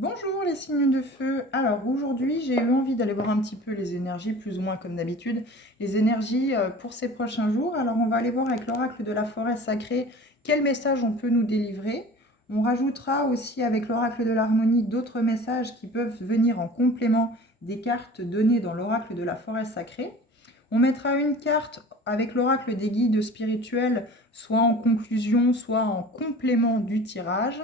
Bonjour les signes de feu. Alors aujourd'hui, j'ai eu envie d'aller voir un petit peu les énergies, plus ou moins comme d'habitude, les énergies pour ces prochains jours. Alors on va aller voir avec l'oracle de la forêt sacrée quel message on peut nous délivrer. On rajoutera aussi avec l'oracle de l'harmonie d'autres messages qui peuvent venir en complément des cartes données dans l'oracle de la forêt sacrée. On mettra une carte avec l'oracle des guides spirituels, soit en conclusion, soit en complément du tirage.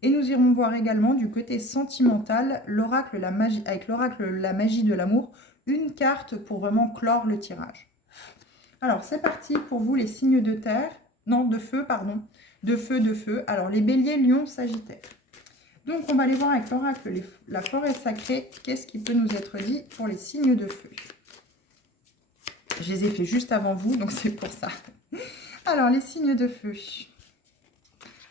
Et nous irons voir également du côté sentimental l'oracle la magie, avec l'oracle la magie de l'amour, une carte pour vraiment clore le tirage. Alors c'est parti pour vous les signes de terre, non de feu pardon, de feu, de feu. Alors les béliers, lions, sagittaires. Donc on va aller voir avec l'oracle la forêt sacrée, qu'est-ce qui peut nous être dit pour les signes de feu. Je les ai fait juste avant vous, donc c'est pour ça. Alors les signes de feu.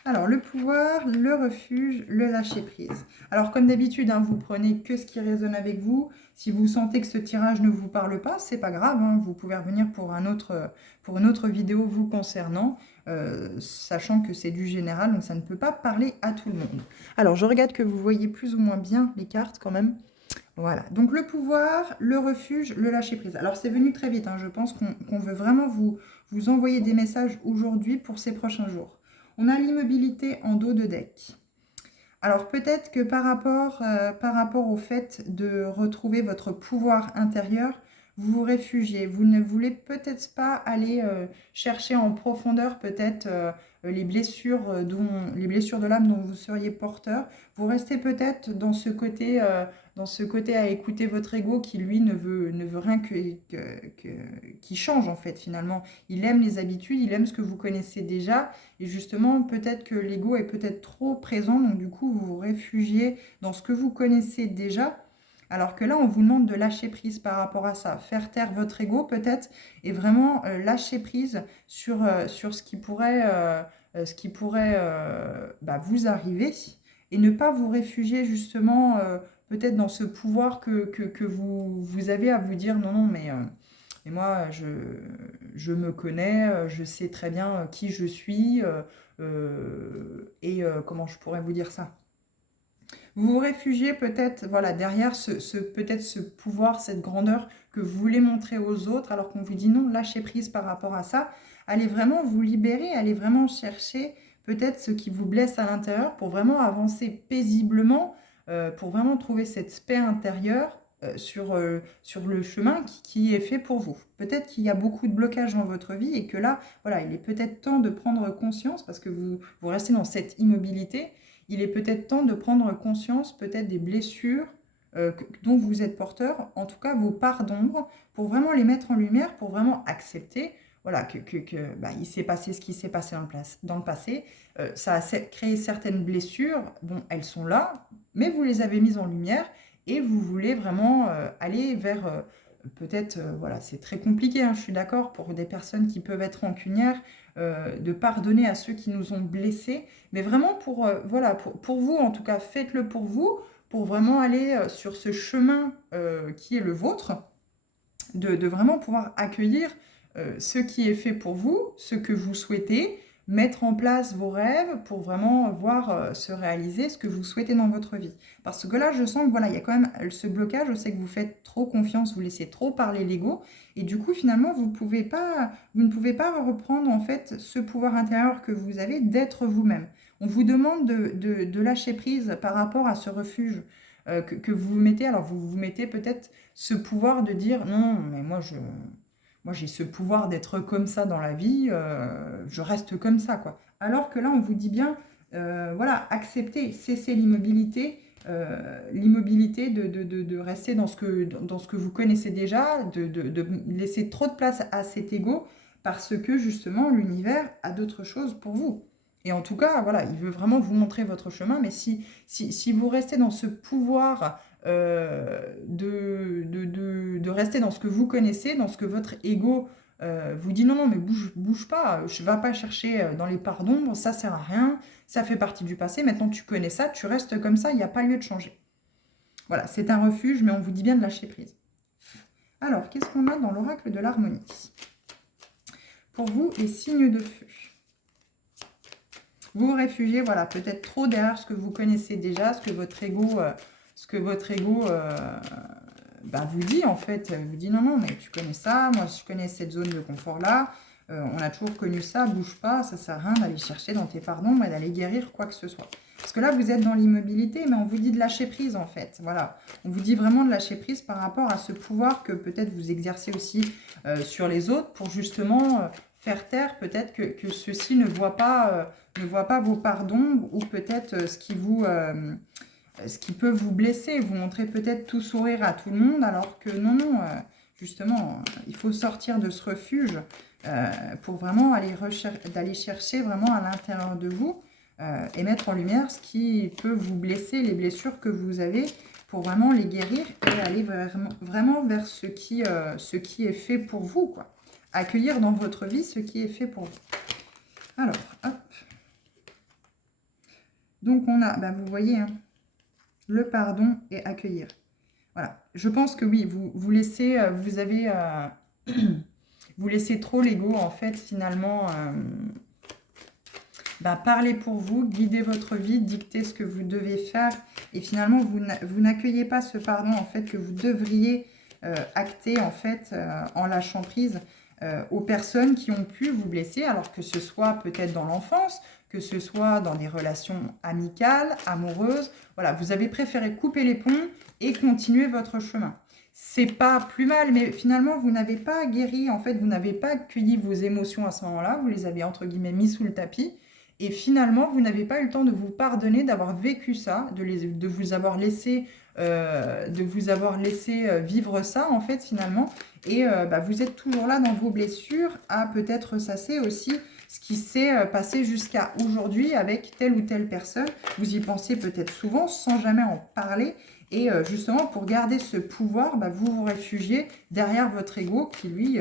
Alors, le pouvoir, le refuge, le lâcher-prise. Alors, comme d'habitude, vous prenez que ce qui résonne avec vous. Si vous sentez que ce tirage ne vous parle pas, c'est pas grave. Vous pouvez revenir pour une autre vidéo vous concernant, sachant que c'est du général, donc ça ne peut pas parler à tout le monde. Alors, je regarde que vous voyez plus ou moins bien les cartes quand même. Voilà, donc le pouvoir, le refuge, le lâcher-prise. Alors, c'est venu très vite. Je pense qu'on veut vraiment vous envoyer des messages aujourd'hui pour ces prochains jours. On a l'immobilité en dos de deck. Alors peut-être que par rapport au fait de retrouver votre pouvoir intérieur, vous vous réfugiez. Vous ne voulez peut-être pas aller chercher en profondeur peut-être les blessures de l'âme dont vous seriez porteur. Vous restez peut-être dans ce côté à écouter votre ego qui lui ne veut rien qui change en fait finalement. Il aime les habitudes, il aime ce que vous connaissez déjà. Et justement, peut-être que l'ego est peut-être trop présent, donc du coup, vous vous réfugiez dans ce que vous connaissez déjà, alors que là, on vous demande de lâcher prise par rapport à ça. Faire taire votre ego, peut-être, et vraiment lâcher prise sur ce qui pourrait vous arriver, et ne pas vous réfugier justement peut-être dans ce pouvoir que vous avez à vous dire non, non, mais... Et moi, je me connais, je sais très bien qui je suis et comment je pourrais vous dire ça. Vous vous réfugiez peut-être voilà, derrière peut-être ce pouvoir, cette grandeur que vous voulez montrer aux autres, alors qu'on vous dit non, lâchez prise par rapport à ça. Allez vraiment vous libérer, allez vraiment chercher peut-être ce qui vous blesse à l'intérieur pour vraiment avancer paisiblement, pour vraiment trouver cette paix intérieure sur le chemin qui est fait pour vous. Peut-être qu'il y a beaucoup de blocages dans votre vie et que là, voilà, il est peut-être temps de prendre conscience parce que vous restez dans cette immobilité. Il est peut-être temps de prendre conscience peut-être des blessures dont vous êtes porteur, en tout cas vos parts d'ombre, pour vraiment les mettre en lumière, pour vraiment accepter voilà, il s'est passé ce qui s'est passé dans le passé. Ça a créé certaines blessures, bon, elles sont là, mais vous les avez mises en lumière et vous voulez vraiment aller vers... peut-être, voilà, c'est très compliqué, je suis d'accord, pour des personnes qui peuvent être rancunières, de pardonner à ceux qui nous ont blessés, mais vraiment voilà, pour vous, en tout cas, faites-le pour vous, pour vraiment aller sur ce chemin qui est le vôtre, de vraiment pouvoir accueillir ce qui est fait pour vous, ce que vous souhaitez, mettre en place vos rêves pour vraiment voir se réaliser ce que vous souhaitez dans votre vie. Parce que là, je sens que voilà, il y a quand même ce blocage, je sais que vous faites trop confiance, vous laissez trop parler l'ego, et du coup, finalement, vous ne pouvez pas reprendre en fait ce pouvoir intérieur que vous avez d'être vous-même. On vous demande de lâcher prise par rapport à ce refuge que vous vous mettez. Alors, vous vous mettez peut-être ce pouvoir de dire non, mais moi j'ai ce pouvoir d'être comme ça dans la vie, je reste comme ça, quoi. Alors que là, on vous dit bien, voilà, acceptez, cessez l'immobilité de rester dans ce que vous connaissez déjà, de laisser trop de place à cet ego, parce que justement, l'univers a d'autres choses pour vous. Et en tout cas, voilà, il veut vraiment vous montrer votre chemin, mais si vous restez dans ce pouvoir de rester dans ce que vous connaissez, dans ce que votre ego vous dit non, non, mais bouge pas, je ne vais pas chercher dans les parts d'ombre, ça sert à rien, ça fait partie du passé, maintenant tu connais ça, tu restes comme ça, il n'y a pas lieu de changer. Voilà, c'est un refuge, mais on vous dit bien de lâcher prise. Alors, qu'est-ce qu'on a dans l'oracle de l'harmonie? Pour vous, les signes de feu. Vous vous réfugiez, voilà, peut-être trop derrière ce que vous connaissez déjà, ce que votre ego, vous dit en fait. Vous dit non, non, mais tu connais ça, moi je connais cette zone de confort-là, on a toujours connu ça, bouge pas, ça sert à rien d'aller chercher dans tes pardons, mais d'aller guérir quoi que ce soit. Parce que là, vous êtes dans l'immobilité, mais on vous dit de lâcher prise en fait. Voilà, on vous dit vraiment de lâcher prise par rapport à ce pouvoir que peut-être vous exercez aussi sur les autres pour justement faire taire peut-être que ceux-ci ne voient pas vos pardons ou peut-être ce qui peut vous blesser, vous montrer peut-être tout sourire à tout le monde, alors que non, non, justement, il faut sortir de ce refuge pour vraiment d'aller chercher vraiment à l'intérieur de vous et mettre en lumière ce qui peut vous blesser, les blessures que vous avez, pour vraiment les guérir et aller vraiment vers ce qui est fait pour vous, quoi. Accueillir dans votre vie ce qui est fait pour vous. Alors, hop. Donc, on a, vous voyez, hein, le pardon et accueillir. Voilà. Je pense que oui, vous laissez, vous laissez trop l'ego, en fait, finalement, parler pour vous, guider votre vie, dicter ce que vous devez faire. Et finalement, vous n'accueillez pas ce pardon, en fait, que vous devriez acter, en fait, en lâchant prise aux personnes qui ont pu vous blesser, alors que ce soit peut-être dans l'enfance, que ce soit dans des relations amicales, amoureuses. Voilà, vous avez préféré couper les ponts et continuer votre chemin. C'est pas plus mal, mais finalement, vous n'avez pas guéri, en fait, vous n'avez pas accueilli vos émotions à ce moment-là, vous les avez, entre guillemets, mis sous le tapis, et finalement, vous n'avez pas eu le temps de vous pardonner d'avoir vécu ça, de vous avoir laissé vivre ça, en fait, finalement, et vous êtes toujours là dans vos blessures à peut-être ressasser aussi ce qui s'est passé jusqu'à aujourd'hui avec telle ou telle personne. Vous y pensez peut-être souvent sans jamais en parler. Et justement, pour garder ce pouvoir, vous vous réfugiez derrière votre ego qui, lui,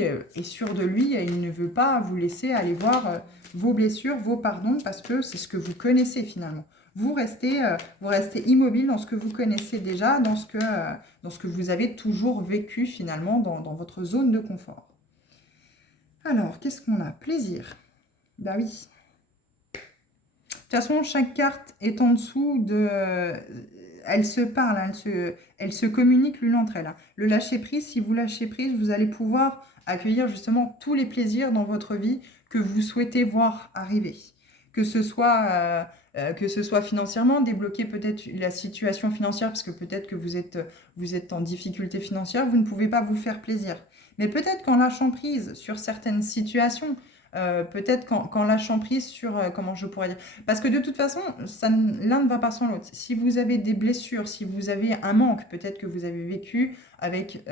est sûr de lui et il ne veut pas vous laisser aller voir vos blessures, vos pardons, parce que c'est ce que vous connaissez finalement. Vous restez immobile dans ce que vous connaissez déjà, dans ce que vous avez toujours vécu finalement dans votre zone de confort. Alors, qu'est-ce qu'on a? Plaisir. Ben oui. De toute façon, chaque carte est en dessous de... elles se parlent, hein, elles se communiquent l'une entre elles. Hein. Le lâcher-prise, si vous lâchez prise, vous allez pouvoir accueillir justement tous les plaisirs dans votre vie que vous souhaitez voir arriver. Que ce soit financièrement, débloquer peut-être la situation financière, parce que peut-être que vous êtes en difficulté financière, vous ne pouvez pas vous faire plaisir. Mais peut-être qu'en lâchant prise sur certaines situations, peut-être qu'en lâchant prise sur, comment je pourrais dire, parce que de toute façon, l'un ne va pas sans l'autre. Si vous avez des blessures, si vous avez un manque, peut-être que vous avez vécu avec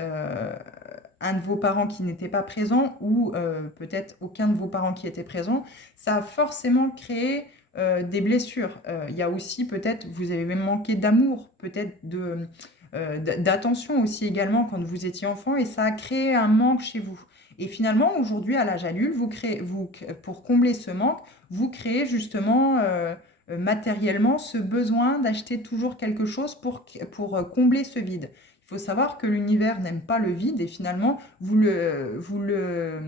un de vos parents qui n'était pas présent, ou peut-être aucun de vos parents qui était présent, ça a forcément créé des blessures. Il y a aussi peut-être, vous avez même manqué d'amour, peut-être d'attention aussi également quand vous étiez enfant, et ça a créé un manque chez vous. Et finalement, aujourd'hui, à l'âge adulte, pour combler ce manque, vous créez justement matériellement ce besoin d'acheter toujours quelque chose pour combler ce vide. Il faut savoir que l'univers n'aime pas le vide et finalement, vous le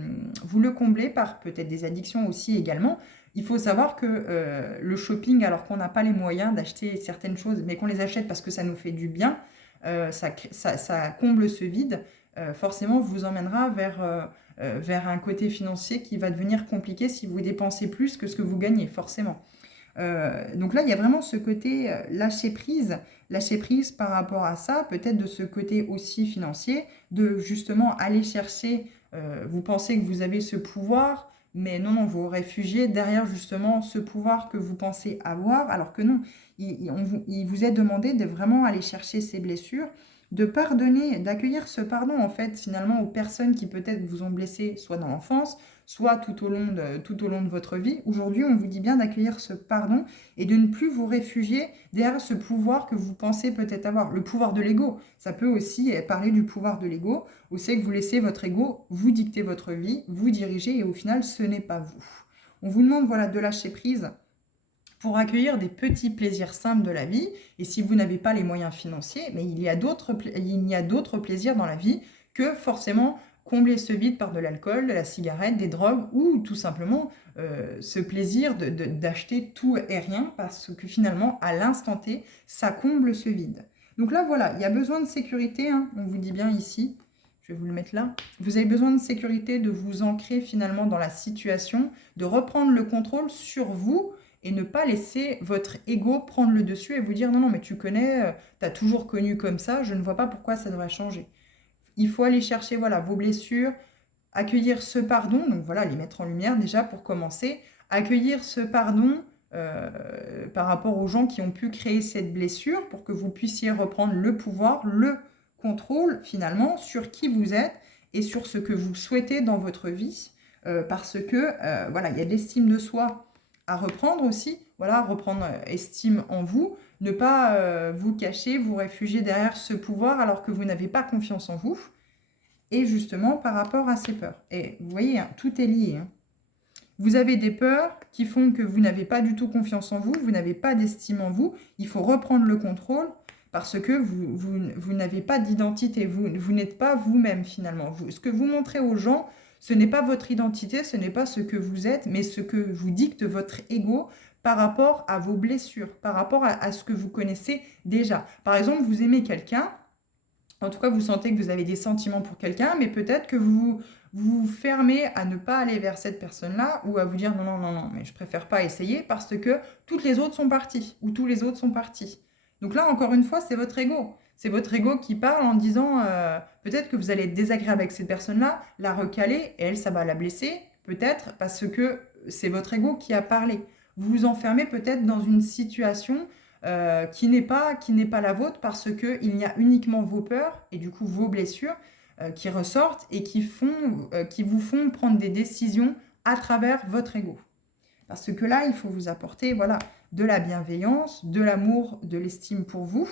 comblez par peut-être des addictions aussi également. Il faut savoir que le shopping, alors qu'on n'a pas les moyens d'acheter certaines choses, mais qu'on les achète parce que ça nous fait du bien, ça comble ce vide, forcément vous emmènera vers un côté financier qui va devenir compliqué si vous dépensez plus que ce que vous gagnez, forcément. Donc là, il y a vraiment ce côté lâcher prise par rapport à ça, peut-être de ce côté aussi financier, de justement aller chercher, vous pensez que vous avez ce pouvoir, mais non, vous vous réfugiez derrière justement ce pouvoir que vous pensez avoir, alors que non, il vous est demandé de vraiment aller chercher ces blessures, de pardonner, d'accueillir ce pardon en fait finalement aux personnes qui peut-être vous ont blessé, soit dans l'enfance, soit tout au long de votre vie. Aujourd'hui, on vous dit bien d'accueillir ce pardon et de ne plus vous réfugier derrière ce pouvoir que vous pensez peut-être avoir. Le pouvoir de l'ego, ça peut aussi parler du pouvoir de l'ego, où c'est que vous laissez votre ego vous dicter votre vie, vous diriger et au final, ce n'est pas vous. On vous demande voilà, de lâcher prise pour accueillir des petits plaisirs simples de la vie. Et si vous n'avez pas les moyens financiers, mais il y a d'autres plaisirs dans la vie que forcément combler ce vide par de l'alcool, de la cigarette, des drogues ou tout simplement ce plaisir d'acheter tout et rien parce que finalement, à l'instant T, ça comble ce vide. Donc là, voilà, il y a besoin de sécurité, hein, on vous dit bien ici, je vais vous le mettre là. Vous avez besoin de sécurité, de vous ancrer finalement dans la situation, de reprendre le contrôle sur vous et ne pas laisser votre ego prendre le dessus et vous dire non, non, mais tu connais, tu as toujours connu comme ça, je ne vois pas pourquoi ça devrait changer. Il faut aller chercher voilà, vos blessures, accueillir ce pardon, donc voilà, les mettre en lumière déjà pour commencer, accueillir ce pardon par rapport aux gens qui ont pu créer cette blessure pour que vous puissiez reprendre le pouvoir, le contrôle finalement sur qui vous êtes et sur ce que vous souhaitez dans votre vie parce que voilà, il y a de l'estime de soi à reprendre aussi, voilà, reprendre estime en vous, ne pas vous cacher, vous réfugier derrière ce pouvoir alors que vous n'avez pas confiance en vous et justement par rapport à ces peurs. Et vous voyez, hein, tout est lié. Hein. Vous avez des peurs qui font que vous n'avez pas du tout confiance en vous, vous n'avez pas d'estime en vous, il faut reprendre le contrôle parce que vous n'avez pas d'identité, vous n'êtes pas vous-même finalement. Ce que vous montrez aux gens, ce n'est pas votre identité, ce n'est pas ce que vous êtes, mais ce que vous dicte votre ego par rapport à vos blessures, par rapport à ce que vous connaissez déjà. Par exemple, vous aimez quelqu'un, en tout cas, vous sentez que vous avez des sentiments pour quelqu'un, mais peut-être que vous fermez à ne pas aller vers cette personne-là ou à vous dire non, non, non, non, mais je préfère pas essayer parce que toutes les autres sont parties ou tous les autres sont partis. Donc là, encore une fois, c'est votre ego. C'est votre ego qui parle en disant peut-être que vous allez être désagréable avec cette personne-là, la recaler et elle, ça va la blesser, peut-être parce que c'est votre ego qui a parlé. Vous vous enfermez peut-être dans une situation qui n'est pas la vôtre parce qu'il y a uniquement vos peurs et du coup vos blessures qui ressortent et qui vous font prendre des décisions à travers votre ego. Parce que là, il faut vous apporter voilà, de la bienveillance, de l'amour, de l'estime pour vous.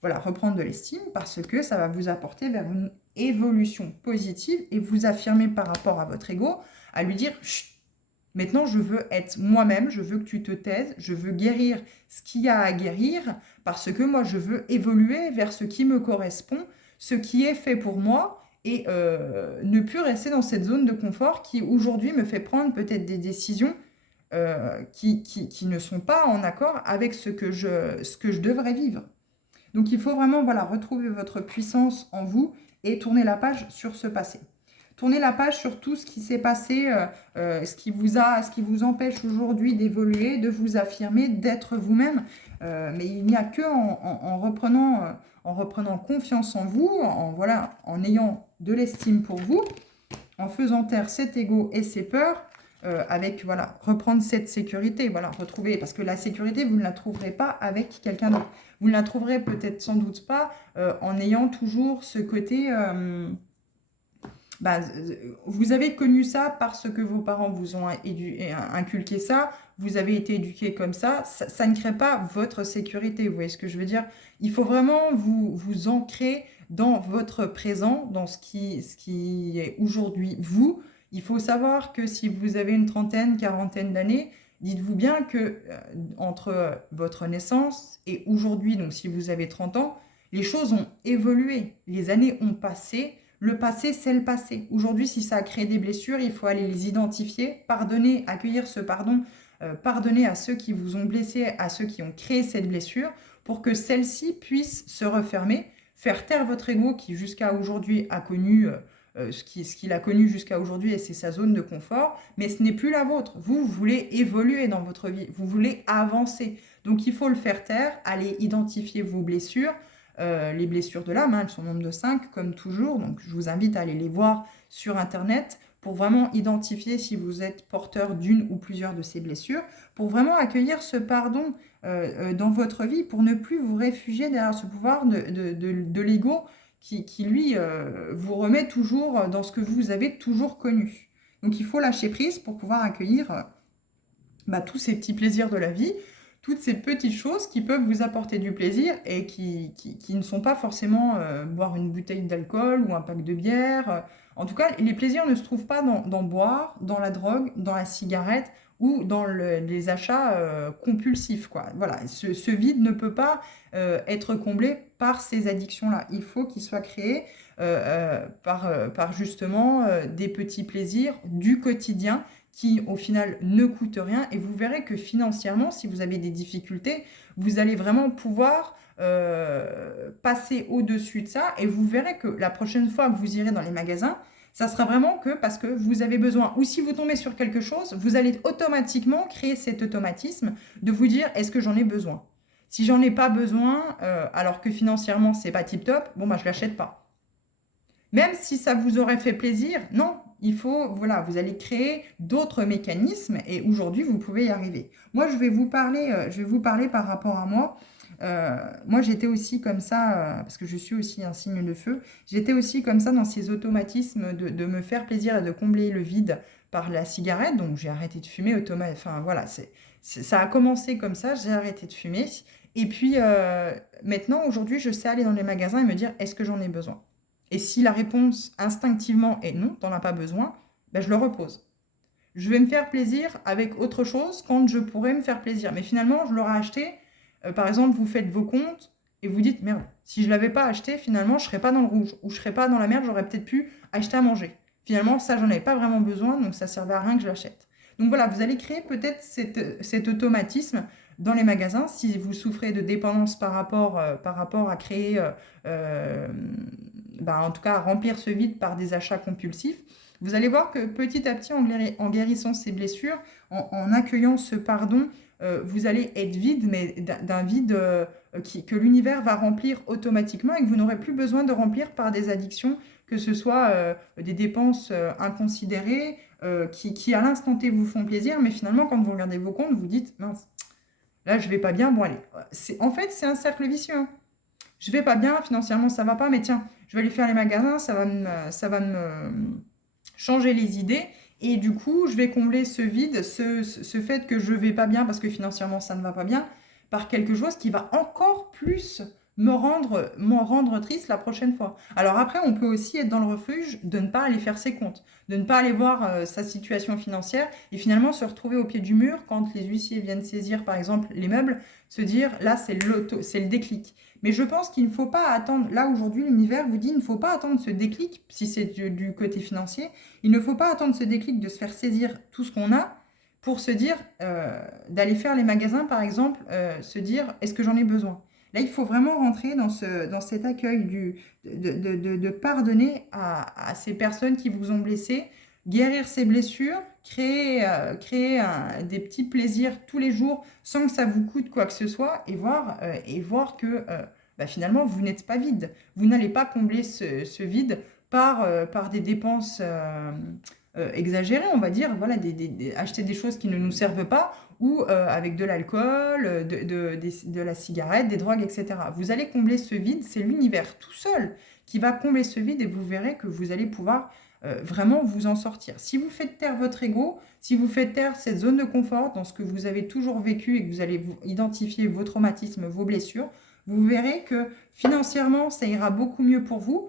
Voilà, reprendre de l'estime parce que ça va vous apporter vers une évolution positive et vous affirmer par rapport à votre ego, à lui dire chut, maintenant, je veux être moi-même, je veux que tu te taises, je veux guérir ce qu'il y a à guérir, parce que moi, je veux évoluer vers ce qui me correspond, ce qui est fait pour moi, et ne plus rester dans cette zone de confort qui, aujourd'hui, me fait prendre peut-être des décisions qui ne sont pas en accord avec ce que je devrais vivre. Donc, il faut vraiment voilà, retrouver votre puissance en vous et tourner la page sur ce passé. Tournez la page sur tout ce qui s'est passé, ce qui vous empêche aujourd'hui d'évoluer, de vous affirmer, d'être vous-même. Mais il n'y a que en reprenant confiance en vous, en ayant de l'estime pour vous, en faisant taire cet ego et ses peurs, avec reprendre cette sécurité, retrouver, parce que la sécurité, vous ne la trouverez pas avec quelqu'un d'autre. Vous ne la trouverez peut-être sans doute pas en ayant toujours ce côté... vous avez connu ça parce que vos parents vous ont inculqué ça, vous avez été éduqué comme ça, ça ne crée pas votre sécurité, vous voyez ce que je veux dire? Il faut vraiment vous ancrer dans votre présent, dans ce qui est aujourd'hui vous. Il faut savoir que si vous avez une trentaine, quarantaine d'années, dites-vous bien que entre votre naissance et aujourd'hui, donc si vous avez 30 ans, les choses ont évolué, les années ont passé. Le passé, c'est le passé. Aujourd'hui, si ça a créé des blessures, il faut aller les identifier, pardonner, accueillir ce pardon, pardonner à ceux qui vous ont blessé, à ceux qui ont créé cette blessure, pour que celle-ci puisse se refermer, faire taire votre ego qui jusqu'à aujourd'hui a connu ce qu'il a connu jusqu'à aujourd'hui et c'est sa zone de confort, mais ce n'est plus la vôtre. Vous voulez évoluer dans votre vie, vous voulez avancer. Donc il faut le faire taire, aller identifier vos blessures, les blessures de l'âme, elles sont au nombre de 5 comme toujours, donc je vous invite à aller les voir sur internet pour vraiment identifier si vous êtes porteur d'une ou plusieurs de ces blessures, pour vraiment accueillir ce pardon dans votre vie, pour ne plus vous réfugier derrière ce pouvoir de l'ego qui lui, vous remet toujours dans ce que vous avez toujours connu. Donc il faut lâcher prise pour pouvoir accueillir tous ces petits plaisirs de la vie, toutes ces petites choses qui peuvent vous apporter du plaisir et qui ne sont pas forcément boire une bouteille d'alcool ou un pack de bière. En tout cas, les plaisirs ne se trouvent pas dans boire, dans la drogue, dans la cigarette ou dans les achats compulsifs, quoi. Voilà, ce vide ne peut pas être comblé par ces addictions-là. Il faut qu'il soit créé par justement des petits plaisirs du quotidien qui au final ne coûtent rien. Et vous verrez que financièrement, si vous avez des difficultés, vous allez vraiment pouvoir passer au-dessus de ça. Et vous verrez que la prochaine fois que vous irez dans les magasins, ça sera vraiment que parce que vous avez besoin, ou si vous tombez sur quelque chose, vous allez automatiquement créer cet automatisme de vous dire, est-ce que j'en ai besoin? Si j'en ai pas besoin, alors que financièrement, c'est pas tip-top, bon, bah, je l'achète pas. Même si ça vous aurait fait plaisir, non, il faut, voilà, vous allez créer d'autres mécanismes et aujourd'hui, vous pouvez y arriver. Moi, je vais vous parler par rapport à moi. Moi, j'étais aussi comme ça, parce que je suis aussi un signe de feu, j'étais aussi comme ça dans ces automatismes de me faire plaisir et de combler le vide par la cigarette. Donc, j'ai arrêté de fumer enfin, voilà, ça a commencé comme ça, j'ai arrêté de fumer. Et puis, maintenant, aujourd'hui, je sais aller dans les magasins et me dire, est-ce que j'en ai besoin? Et si la réponse instinctivement est non, t'en as pas besoin, ben je le repose. Je vais me faire plaisir avec autre chose quand je pourrais me faire plaisir. Mais finalement, je l'aurais acheté. Par exemple, vous faites vos comptes et vous dites, merde, si je ne l'avais pas acheté, finalement, je ne serais pas dans le rouge. Ou je ne serais pas dans la merde, j'aurais peut-être pu acheter à manger. Finalement, ça, j'en avais pas vraiment besoin, donc ça ne servait à rien que je l'achète. Donc voilà, vous allez créer peut-être cet automatisme dans les magasins si vous souffrez de dépendance par rapport à créer, en tout cas, à remplir ce vide par des achats compulsifs. Vous allez voir que petit à petit, en guérissant ces blessures, en accueillant ce pardon, vous allez être vide, mais d'un vide que l'univers va remplir automatiquement et que vous n'aurez plus besoin de remplir par des addictions, que ce soit des dépenses inconsidérées qui à l'instant T vous font plaisir, mais finalement, quand vous regardez vos comptes, vous dites, mince, là, je vais pas bien, bon allez. En fait, c'est un cercle vicieux, hein. Je vais pas bien, financièrement, ça va pas, mais tiens, je vais aller faire les magasins, ça va me changer les idées. Et du coup, je vais combler ce vide, ce fait que je vais pas bien parce que financièrement, ça ne va pas bien, par quelque chose qui va encore plus me rendre triste la prochaine fois. Alors après, on peut aussi être dans le refuge de ne pas aller faire ses comptes, de ne pas aller voir sa situation financière et finalement se retrouver au pied du mur quand les huissiers viennent saisir, par exemple, les meubles, se dire, là, c'est le déclic. Mais je pense qu'il ne faut pas attendre, là aujourd'hui l'univers vous dit, il ne faut pas attendre ce déclic, si c'est du côté financier, il ne faut pas attendre ce déclic de se faire saisir tout ce qu'on a pour se dire, d'aller faire les magasins par exemple, se dire, est-ce que j'en ai besoin? Là, il faut vraiment rentrer dans cet accueil de pardonner à ces personnes qui vous ont blessé, guérir ces blessures, créer des petits plaisirs tous les jours sans que ça vous coûte quoi que ce soit et voir que finalement, vous n'êtes pas vide. Vous n'allez pas combler ce vide par des dépenses exagérées, on va dire, voilà, acheter des choses qui ne nous servent pas ou avec de l'alcool, de la cigarette, des drogues, etc. Vous allez combler ce vide, c'est l'univers tout seul qui va combler ce vide et vous verrez que vous allez pouvoir vraiment vous en sortir. Si vous faites taire votre ego, si vous faites taire cette zone de confort dans ce que vous avez toujours vécu et que vous allez identifier vos traumatismes, vos blessures, vous verrez que financièrement, ça ira beaucoup mieux pour vous.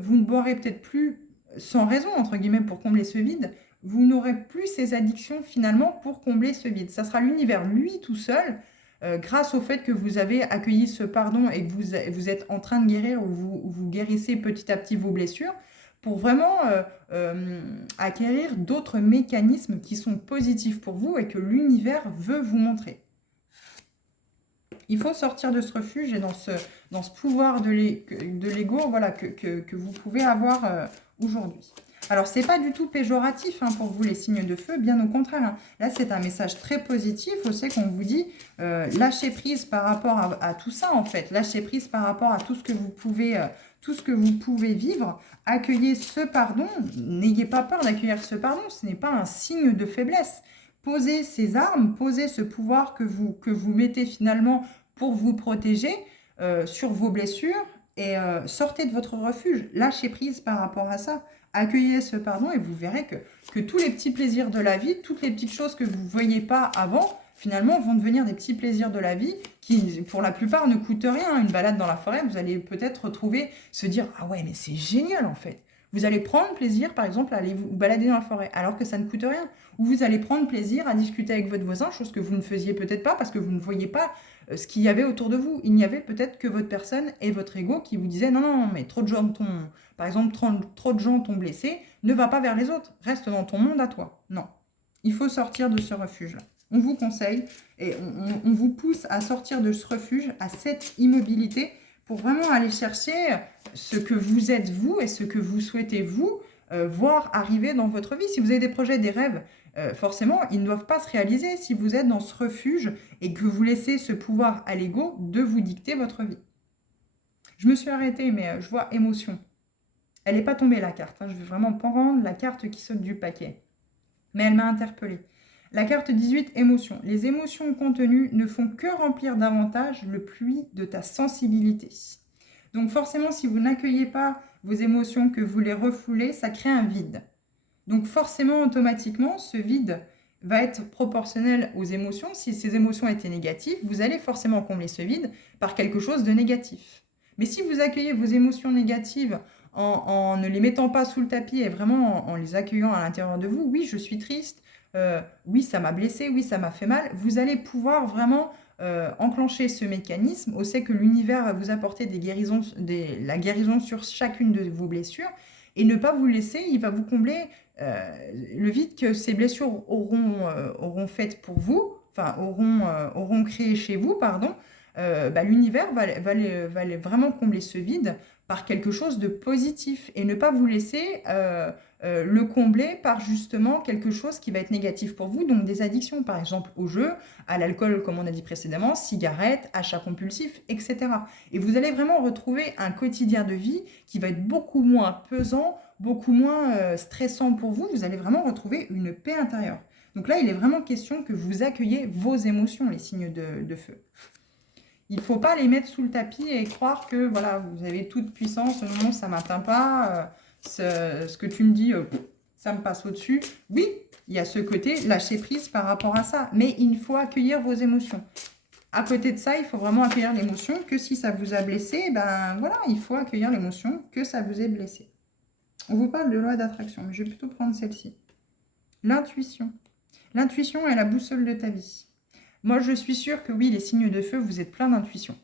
Vous ne boirez peut-être plus sans raison, entre guillemets, pour combler ce vide. Vous n'aurez plus ces addictions finalement pour combler ce vide. Ça sera l'univers, lui, tout seul, grâce au fait que vous avez accueilli ce pardon et que vous êtes en train de guérir ou vous guérissez petit à petit vos blessures, pour vraiment acquérir d'autres mécanismes qui sont positifs pour vous et que l'univers veut vous montrer. Il faut sortir de ce refuge et dans ce pouvoir de l'ego, voilà, que vous pouvez avoir aujourd'hui. Alors, ce n'est pas du tout péjoratif pour vous, les signes de feu, bien au contraire. Hein. Là, c'est un message très positif. C'est qu'on vous dit, lâchez prise par rapport à tout ça, en fait. Lâchez prise par rapport à tout ce que vous pouvez vivre. Accueillez ce pardon. N'ayez pas peur d'accueillir ce pardon. Ce n'est pas un signe de faiblesse. Posez ces armes, posez ce pouvoir que vous mettez finalement pour vous protéger sur vos blessures et sortez de votre refuge. Lâchez prise par rapport à ça. Accueillez ce pardon et vous verrez que tous les petits plaisirs de la vie, toutes les petites choses que vous ne voyiez pas avant, finalement, vont devenir des petits plaisirs de la vie qui, pour la plupart, ne coûtent rien. Une balade dans la forêt, vous allez peut-être se dire « Ah ouais, mais c'est génial en fait !» Vous allez prendre plaisir, par exemple, à aller vous balader dans la forêt, alors que ça ne coûte rien. Ou vous allez prendre plaisir à discuter avec votre voisin, chose que vous ne faisiez peut-être pas parce que vous ne voyez pas ce qu'il y avait autour de vous. Il n'y avait peut-être que votre personne et votre ego qui vous disaient non, non, non, mais trop de gens t'ont, par exemple, trop de gens t'ont blessé, ne va pas vers les autres, reste dans ton monde à toi. Non, il faut sortir de ce refuge-là. On vous conseille et on vous pousse à sortir de ce refuge, à cette immobilité, pour vraiment aller chercher ce que vous êtes vous et ce que vous souhaitez vous voir arriver dans votre vie. Si vous avez des projets, des rêves, forcément, ils ne doivent pas se réaliser si vous êtes dans ce refuge et que vous laissez ce pouvoir à l'ego de vous dicter votre vie. Je me suis arrêtée, mais je vois émotion. Elle n'est pas tombée la carte, hein. Je ne vais vraiment pas rendre la carte qui saute du paquet. Mais elle m'a interpellée. La carte 18, émotions. Les émotions contenues ne font que remplir davantage le puits de ta sensibilité. Donc forcément, si vous n'accueillez pas vos émotions, que vous les refoulez, ça crée un vide. Donc forcément, automatiquement, ce vide va être proportionnel aux émotions. Si ces émotions étaient négatives, vous allez forcément combler ce vide par quelque chose de négatif. Mais si vous accueillez vos émotions négatives en ne les mettant pas sous le tapis et vraiment en les accueillant à l'intérieur de vous, oui, je suis triste, oui, ça m'a blessé, oui, ça m'a fait mal, vous allez pouvoir vraiment enclencher ce mécanisme. On sait que l'univers va vous apporter la guérison sur chacune de vos blessures et ne pas vous laisser, il va vous combler le vide que ces blessures auront fait pour vous, enfin auront créé chez vous, pardon. L'univers va vraiment combler ce vide par quelque chose de positif et ne pas vous laisser le combler par justement quelque chose qui va être négatif pour vous, donc des addictions par exemple au jeu, à l'alcool comme on a dit précédemment, cigarettes, achats compulsifs, etc. Et vous allez vraiment retrouver un quotidien de vie qui va être beaucoup moins pesant, beaucoup moins stressant pour vous. Vous allez vraiment retrouver une paix intérieure. Donc là, il est vraiment question que vous accueillez vos émotions, les signes de feu. Il ne faut pas les mettre sous le tapis et croire que voilà, vous avez toute puissance. Non, ça ne m'atteint pas. Ce que tu me dis, ça me passe au-dessus. Oui, il y a ce côté lâcher prise par rapport à ça. Mais il faut accueillir vos émotions. À côté de ça, il faut vraiment accueillir l'émotion que si ça vous a blessé, ben voilà, il faut accueillir l'émotion que ça vous ait blessé. On vous parle de loi d'attraction, mais je vais plutôt prendre celle-ci. L'intuition. L'intuition est la boussole de ta vie. Moi, je suis sûre que oui, les signes de feu, vous êtes plein d'intuition.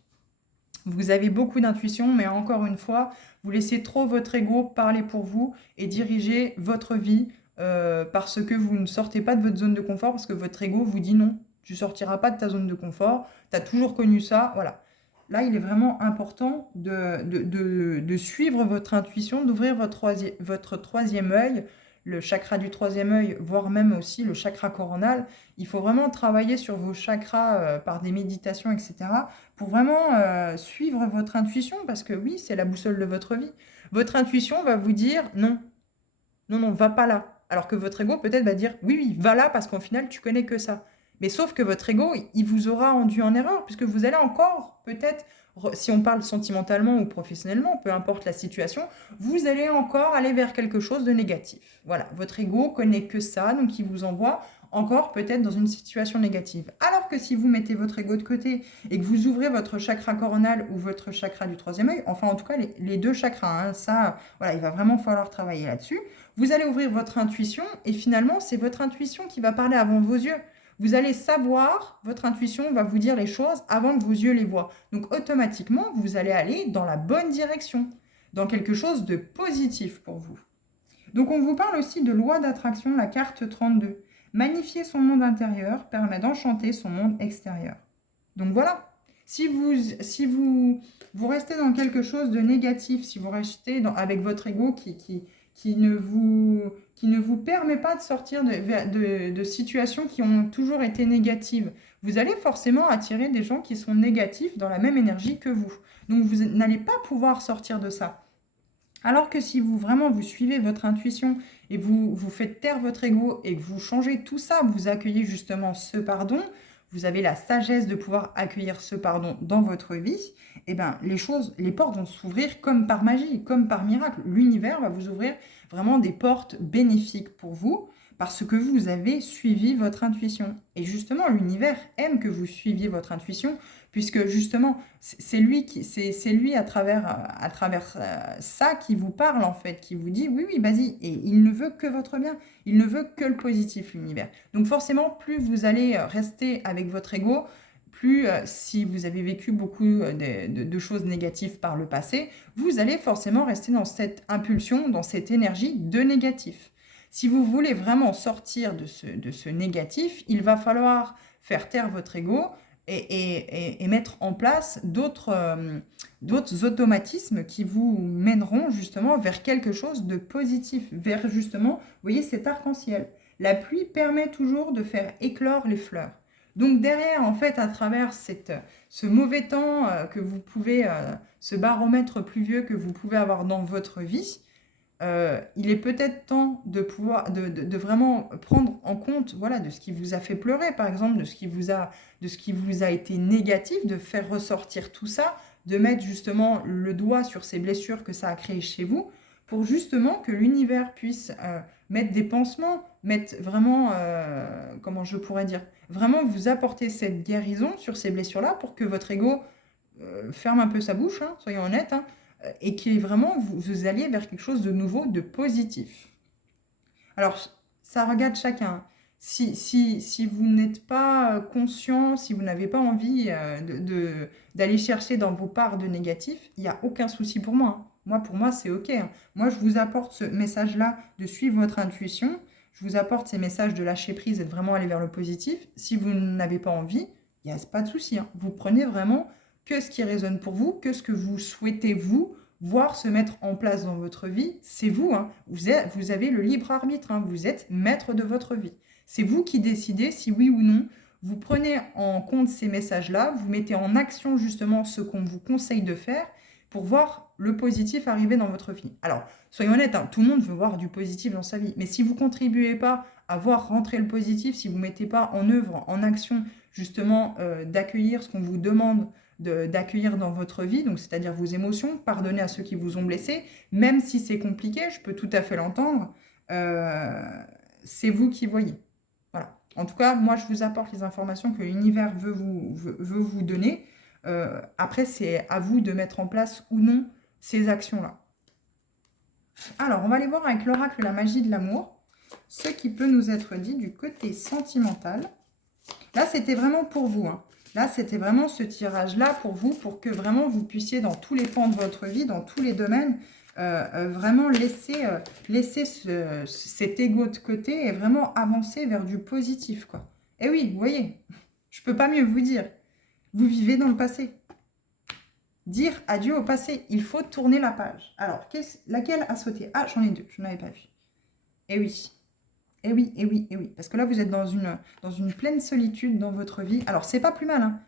Vous avez beaucoup d'intuition, mais encore une fois, vous laissez trop votre ego parler pour vous et diriger votre vie parce que vous ne sortez pas de votre zone de confort, parce que votre ego vous dit non, tu ne sortiras pas de ta zone de confort, tu as toujours connu ça, voilà. Là, il est vraiment important de suivre votre intuition, d'ouvrir votre troisième œil, le chakra du troisième œil, voire même aussi le chakra coronal. Il faut vraiment travailler sur vos chakras par des méditations, etc. pour vraiment suivre votre intuition, parce que oui, c'est la boussole de votre vie. Votre intuition va vous dire non, non, non, va pas là. Alors que votre ego peut-être va dire oui, oui, va là, parce qu'au final, tu connais que ça. Mais sauf que votre ego, il vous aura induit en erreur, puisque vous allez encore, peut-être, si on parle sentimentalement ou professionnellement, peu importe la situation, vous allez encore aller vers quelque chose de négatif. Voilà, votre ego connaît que ça, donc il vous envoie encore peut-être dans une situation négative. Alors que si vous mettez votre ego de côté et que vous ouvrez votre chakra coronal ou votre chakra du troisième œil, enfin en tout cas les deux chakras, hein, ça, voilà, il va vraiment falloir travailler là-dessus. Vous allez ouvrir votre intuition et finalement, c'est votre intuition qui va parler avant vos yeux. Vous allez savoir, votre intuition va vous dire les choses avant que vos yeux les voient. Donc automatiquement, vous allez aller dans la bonne direction, dans quelque chose de positif pour vous. Donc on vous parle aussi de loi d'attraction, la carte 32. Magnifier son monde intérieur permet d'enchanter son monde extérieur. Donc voilà, si vous restez dans quelque chose de négatif, si vous restez avec votre ego qui ne vous permet pas de sortir de situations qui ont toujours été négatives, vous allez forcément attirer des gens qui sont négatifs dans la même énergie que vous. Donc vous n'allez pas pouvoir sortir de ça. Alors que si vous suivez votre intuition et vous faites taire votre ego et que vous changez tout ça, vous accueillez justement ce pardon, vous avez la sagesse de pouvoir accueillir ce pardon dans votre vie, et bien les portes vont s'ouvrir comme par magie, comme par miracle. L'univers va vous ouvrir vraiment des portes bénéfiques pour vous parce que vous avez suivi votre intuition. Et justement, l'univers aime que vous suiviez votre intuition puisque justement, c'est lui, c'est lui à travers ça qui vous parle, en fait, qui vous dit, oui, oui, vas-y, et il ne veut que votre bien, il ne veut que le positif, l'univers. Donc forcément, plus vous allez rester avec votre ego, plus si vous avez vécu beaucoup de choses négatives par le passé, vous allez forcément rester dans cette impulsion, dans cette énergie de négatif. Si vous voulez vraiment sortir de ce négatif, il va falloir faire taire votre ego et mettre en place d'autres automatismes qui vous mèneront justement vers quelque chose de positif, vers justement, vous voyez, cet arc-en-ciel. La pluie permet toujours de faire éclore les fleurs. Donc derrière, en fait, à travers ce mauvais temps que vous pouvez, ce baromètre pluvieux que vous pouvez avoir dans votre vie, il est peut-être temps de pouvoir, de vraiment prendre en compte, voilà, de ce qui vous a fait pleurer, par exemple, de ce qui vous a été négatif, de faire ressortir tout ça, de mettre justement le doigt sur ces blessures que ça a créées chez vous, pour justement que l'univers puisse mettre des pansements, mettre vraiment, comment je pourrais dire, vraiment vous apporter cette guérison sur ces blessures-là pour que votre ego ferme un peu sa bouche, hein, soyons honnêtes, hein, et que vraiment vous alliez vers quelque chose de nouveau, de positif. Alors, ça regarde chacun. Si vous n'êtes pas conscient, si vous n'avez pas envie d'aller chercher dans vos parts de négatif, il n'y a aucun souci pour moi, hein. Moi, pour moi, c'est OK, hein. Moi, je vous apporte ce message-là de suivre votre intuition. Je vous apporte ces messages de lâcher prise et de vraiment aller vers le positif. Si vous n'avez pas envie, il n'y a pas de souci, hein. Vous prenez vraiment que ce qui résonne pour vous, que ce que vous souhaitez, vous, voir se mettre en place dans votre vie. C'est vous, hein. Vous avez le libre arbitre, hein. Vous êtes maître de votre vie. C'est vous qui décidez si oui ou non vous prenez en compte ces messages-là, vous mettez en action justement ce qu'on vous conseille de faire pour voir le positif arriver dans votre vie. Alors, soyons honnêtes, hein, tout le monde veut voir du positif dans sa vie, mais si vous ne contribuez pas à voir rentrer le positif, si vous ne mettez pas en œuvre, en action, justement, d'accueillir ce qu'on vous demande d'accueillir dans votre vie, donc c'est-à-dire vos émotions, pardonner à ceux qui vous ont blessé, même si c'est compliqué, je peux tout à fait l'entendre, c'est vous qui voyez. Voilà. En tout cas, moi, je vous apporte les informations que l'univers veut vous donner. Après, c'est à vous de mettre en place ou non ces actions-là. Alors, on va aller voir avec l'oracle la magie de l'amour, ce qui peut nous être dit du côté sentimental. Là, c'était vraiment pour vous, hein. Là, c'était vraiment ce tirage-là pour vous, pour que vraiment vous puissiez, dans tous les pans de votre vie, dans tous les domaines, vraiment laisser cet ego de côté et vraiment avancer vers du positif, quoi. Et oui, vous voyez, je ne peux pas mieux vous dire. Vous vivez dans le passé. Dire adieu au passé, il faut tourner la page. Alors, laquelle a sauté? Ah, j'en ai deux, je n'avais pas vu. Et oui. Et oui, et oui, et oui. Parce que là, vous êtes dans une pleine solitude dans votre vie. Alors, c'est pas plus mal, hein.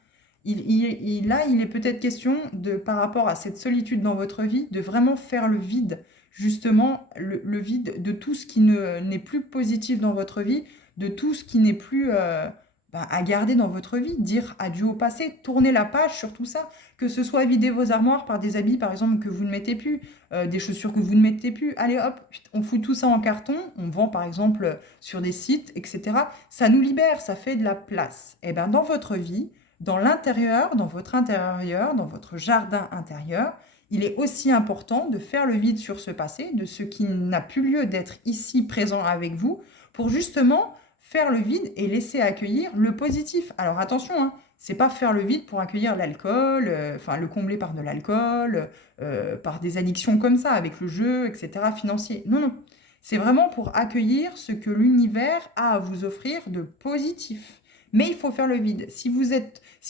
Là, il est peut-être question, par rapport à cette solitude dans votre vie, de vraiment faire le vide, justement, le vide de tout ce qui n'est plus positif dans votre vie, de tout ce qui n'est plus à garder dans votre vie, dire adieu au passé, tourner la page sur tout ça, que ce soit vider vos armoires par des habits, par exemple, que vous ne mettez plus, des chaussures que vous ne mettez plus. Allez hop, on fout tout ça en carton, on vend par exemple sur des sites, etc. Ça nous libère, ça fait de la place. Et bien dans votre vie, dans l'intérieur, dans votre intérieur, dans votre jardin intérieur, il est aussi important de faire le vide sur ce passé, de ce qui n'a plus lieu d'être ici présent avec vous, pour justement faire le vide et laisser accueillir le positif. Alors attention, hein, c'est pas faire le vide pour accueillir l'alcool, le combler par de l'alcool, par des addictions comme ça, avec le jeu, etc., financier. Non, non. C'est vraiment pour accueillir ce que l'univers a à vous offrir de positif. Mais il faut faire le vide. Si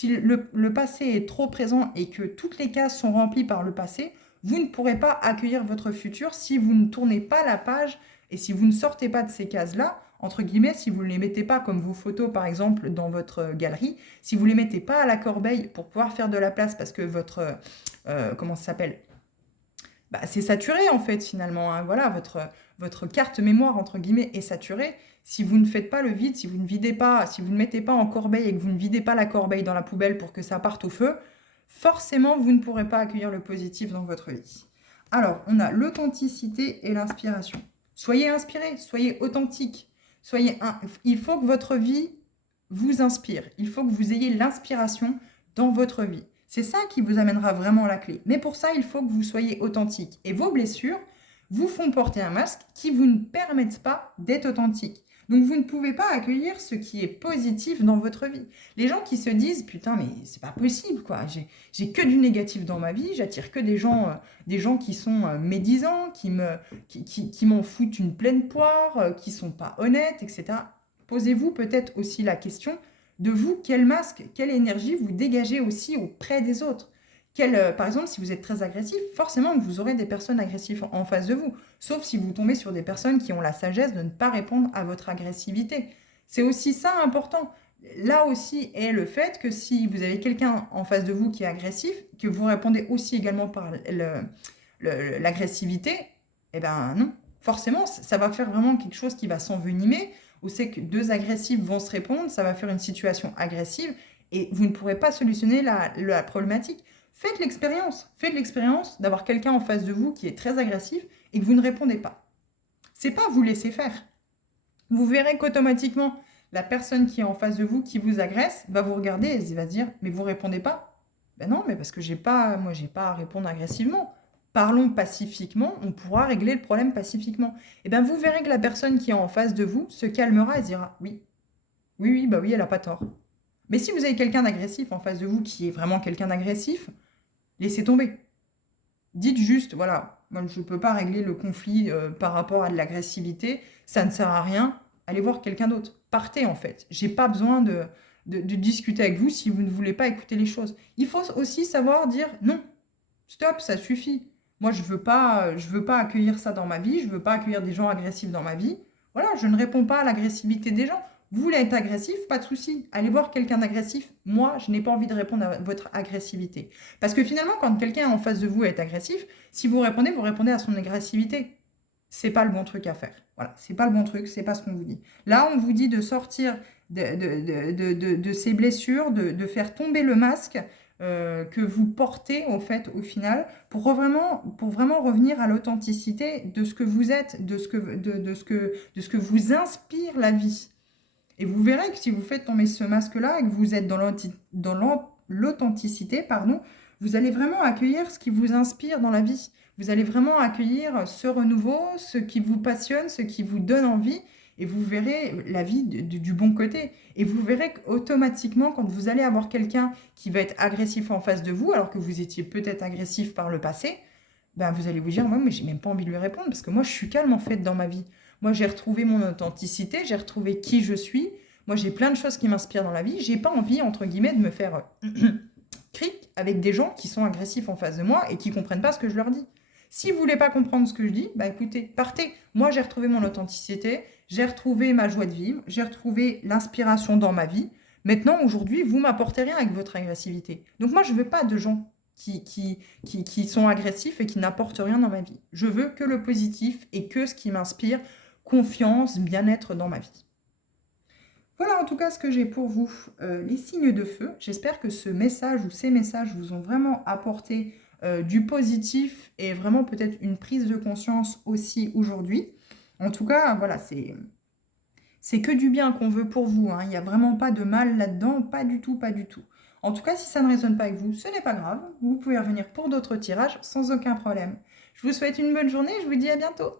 le passé est trop présent et que toutes les cases sont remplies par le passé, vous ne pourrez pas accueillir votre futur si vous ne tournez pas la page et si vous ne sortez pas de ces cases-là, entre guillemets, si vous ne les mettez pas comme vos photos, par exemple, dans votre galerie, si vous ne les mettez pas à la corbeille pour pouvoir faire de la place parce que votre... comment ça s'appelle? C'est saturé, en fait, finalement, hein. Voilà, votre carte mémoire, entre guillemets, est saturée. Si vous ne faites pas le vide, si vous ne videz pas, si vous ne mettez pas en corbeille et que vous ne videz pas la corbeille dans la poubelle pour que ça parte au feu, forcément, vous ne pourrez pas accueillir le positif dans votre vie. Alors, on a l'authenticité et l'inspiration. Soyez inspiré, soyez authentique. Il faut que votre vie vous inspire. Il faut que vous ayez l'inspiration dans votre vie. C'est ça qui vous amènera vraiment la clé. Mais pour ça, il faut que vous soyez authentique. Et vos blessures vous font porter un masque qui vous ne permettent pas d'être authentique. Donc vous ne pouvez pas accueillir ce qui est positif dans votre vie. Les gens qui se disent putain mais c'est pas possible quoi, j'ai que du négatif dans ma vie, j'attire que des gens qui sont médisants, qui m'en foutent une pleine poire, qui sont pas honnêtes, etc. Posez-vous peut-être aussi la question de vous, quel masque, quelle énergie vous dégagez aussi auprès des autres. Par exemple, si vous êtes très agressif, forcément vous aurez des personnes agressives en face de vous. Sauf si vous tombez sur des personnes qui ont la sagesse de ne pas répondre à votre agressivité. C'est aussi ça important. Là aussi est le fait que si vous avez quelqu'un en face de vous qui est agressif, que vous répondez aussi également par l'agressivité, eh ben non. Forcément, ça va faire vraiment quelque chose qui va s'envenimer. Où c'est que deux agressifs vont se répondre, ça va faire une situation agressive et vous ne pourrez pas solutionner la problématique. Faites l'expérience d'avoir quelqu'un en face de vous qui est très agressif et que vous ne répondez pas. C'est pas vous laisser faire. Vous verrez qu'automatiquement, la personne qui est en face de vous, qui vous agresse, va vous regarder et va se dire « Mais vous répondez pas ?» Ben non, mais parce que j'ai pas à répondre agressivement. Parlons pacifiquement, on pourra régler le problème pacifiquement. Et bien vous verrez que la personne qui est en face de vous se calmera et se dira « Oui, bah oui, elle n'a pas tort. » Mais si vous avez quelqu'un d'agressif en face de vous qui est vraiment quelqu'un d'agressif, laissez tomber. Dites juste, voilà, moi je ne peux pas régler le conflit par rapport à de l'agressivité, ça ne sert à rien, allez voir quelqu'un d'autre. Partez en fait. J'ai pas besoin de discuter avec vous si vous ne voulez pas écouter les choses. Il faut aussi savoir dire non, stop, ça suffit. Moi je veux pas accueillir ça dans ma vie, je veux pas accueillir des gens agressifs dans ma vie. Voilà, je ne réponds pas à l'agressivité des gens. Vous voulez être agressif, pas de souci. Allez voir quelqu'un d'agressif. Moi, je n'ai pas envie de répondre à votre agressivité. Parce que finalement, quand quelqu'un en face de vous est agressif, si vous répondez à son agressivité. C'est pas le bon truc à faire. Voilà, c'est pas le bon truc, c'est pas ce qu'on vous dit. Là, on vous dit de sortir de ces blessures, de faire tomber le masque que vous portez au final, pour vraiment revenir à l'authenticité de ce que vous êtes, de ce que vous inspire la vie. Et vous verrez que si vous faites tomber ce masque-là et que vous êtes dans l'authenticité, vous allez vraiment accueillir ce qui vous inspire dans la vie. Vous allez vraiment accueillir ce renouveau, ce qui vous passionne, ce qui vous donne envie, et vous verrez la vie du bon côté. Et vous verrez qu'automatiquement, quand vous allez avoir quelqu'un qui va être agressif en face de vous, alors que vous étiez peut-être agressif par le passé, ben vous allez vous dire, moi, mais j'ai même pas envie de lui répondre, parce que moi, je suis calme en fait dans ma vie. Moi, j'ai retrouvé mon authenticité, j'ai retrouvé qui je suis. Moi, j'ai plein de choses qui m'inspirent dans la vie. J'ai pas envie, entre guillemets, de me faire cric avec des gens qui sont agressifs en face de moi et qui comprennent pas ce que je leur dis. Si vous voulez pas comprendre ce que je dis, bah écoutez, partez. Moi, j'ai retrouvé mon authenticité, j'ai retrouvé ma joie de vivre, j'ai retrouvé l'inspiration dans ma vie. Maintenant, aujourd'hui, vous m'apportez rien avec votre agressivité. Donc moi, je veux pas de gens qui sont agressifs et qui n'apportent rien dans ma vie. Je veux que le positif et que ce qui m'inspire confiance, bien-être dans ma vie. Voilà en tout cas ce que j'ai pour vous, les signes de feu. J'espère que ce message ou ces messages vous ont vraiment apporté du positif et vraiment peut-être une prise de conscience aussi aujourd'hui. En tout cas, voilà, c'est que du bien qu'on veut pour vous. Il n'y a vraiment pas de mal là-dedans, pas du tout, pas du tout. En tout cas, si ça ne résonne pas avec vous, ce n'est pas grave. Vous pouvez revenir pour d'autres tirages sans aucun problème. Je vous souhaite une bonne journée et je vous dis à bientôt.